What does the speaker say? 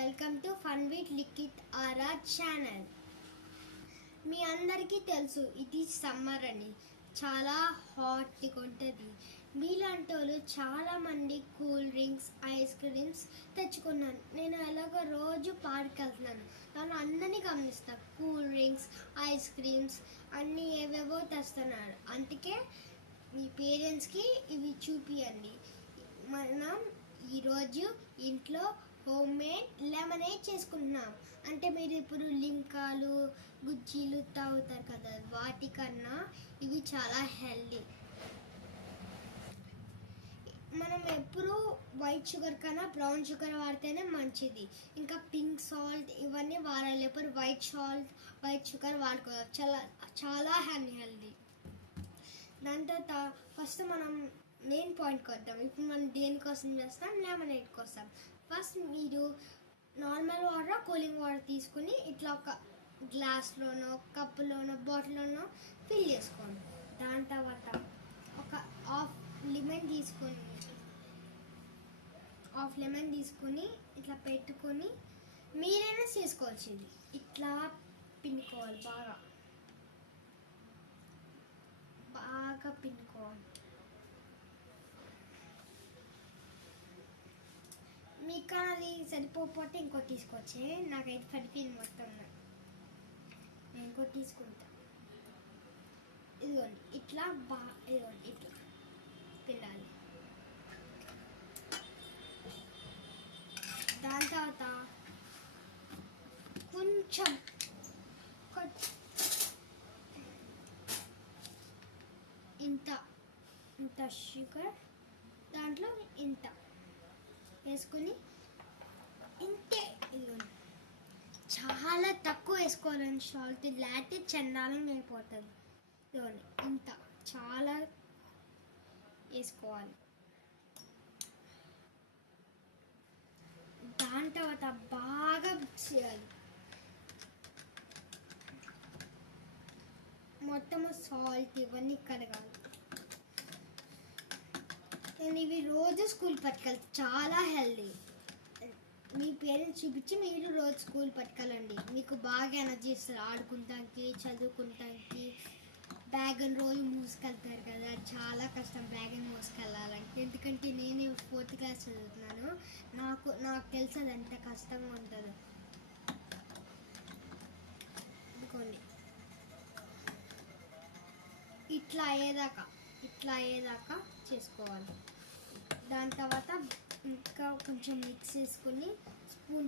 Welcome to fun with Likhith Aara channel. మీ అందరికీ తెలుసు ఇది సమ్మర్ అని చాలా హాట్గా ఉంటుంది. మీలాంటి వాళ్ళు చాలామంది కూల్ డ్రింక్స్ ఐస్ క్రీమ్స్ తెచ్చుకున్నాను. నేను ఎలాగో రోజు పార్క్ వెళ్తున్నాను, దాన్ని అందరినీ గమనిస్తాను. కూల్ డ్రింక్స్ ఐస్ క్రీమ్స్ అన్నీ ఏవేవో తెస్తున్నారు. అందుకే మీ పేరెంట్స్కి ఇవి చూపియండి. మనం ఈరోజు ఇంట్లో హోమ్ మేడ్ లెమనేడ్ చేసుకుంటున్నాం. అంటే మీరు ఇప్పుడు లింకాలు గుజ్జీలు తాగుతారు కదా, వాటికన్నా ఇవి చాలా హెల్దీ. మనం ఎప్పుడు వైట్ షుగర్ కన్నా బ్రౌన్ షుగర్ వాడితేనే మంచిది. ఇంకా పింక్ సాల్ట్ ఇవన్నీ వాడాలి. ఎప్పుడు వైట్ షుగర్ వాడుకోవాలి. చాలా చాలా హెల్దీ. దాని తర్వాత ఫస్ట్ మనం మెయిన్ పాయింట్కి వద్దాం. ఇప్పుడు మనం దేనికోసం చేస్తాం? లెమనేడ్ కోసం. ఫస్ట్ మీరు నార్మల్ వాటర్ కూలింగ్ వాటర్ తీసుకుని ఇట్లా ఒక గ్లాస్లోనో కప్పులోనో బాటిల్లోనో ఫిల్ చేసుకోండి. దాని తర్వాత ఒక హాఫ్ లెమన్ తీసుకొని ఇట్లా పెట్టుకొని మీరైనా చేసుకోవచ్చు. ఇది ఇట్లా పిండుకోవాలి, బాగా పిండుకోవాలి. మీకు అది సరిపోతే ఇంకోటి తీసుకోవచ్చు. నాకైతే సరిపోయింది మొత్తం. నేను ఇంకోటి తీసుకుంటా. ఇదిగోండి ఇట్లా ఇట్లా పిండాలి. దాని తర్వాత కొంచెం ఇంత షుగర్ దాంట్లో ఇంత వేసుకొని ఇంతే. ఇదిగోండి చాలా తక్కువ వేసుకోవాలని సాల్ట్, లేకపోతే చండాలంగా అయిపోతుంది. ఇదిగోండి ఇంత చాలా వేసుకోవాలి. దాని తర్వాత బాగా మిక్స్ చేయాలి. మొత్తము సాల్ట్ ఇవన్నీ కడగాలి. నేను ఇవి రోజు స్కూల్ పట్టుకెళ్తా, చాలా హెల్దీ. మీ పేరెంట్స్ చూపించి మీరు రోజు స్కూల్ పట్టుకెళ్ళండి. మీకు బాగా ఎనర్జీ ఇస్తారు. ఆడుకుంటానికి, చదువుకుంటానికి. బ్యాగ్ని రోజు మోసుకెళ్తారు కదా, చాలా కష్టం బ్యాగ్ని మోసుకెళ్ళాలంటే. ఎందుకంటే నేను 4th క్లాస్ చదువుతున్నాను. నాకు తెలుసు అది ఎంత కష్టంగా ఉంటుందో. అనుకోండి ఇట్లా అయ్యేదాకా చేసుకోవాలి. దాని తర్వాత ఇంకా కొంచెం మిక్స్ చేసుకుని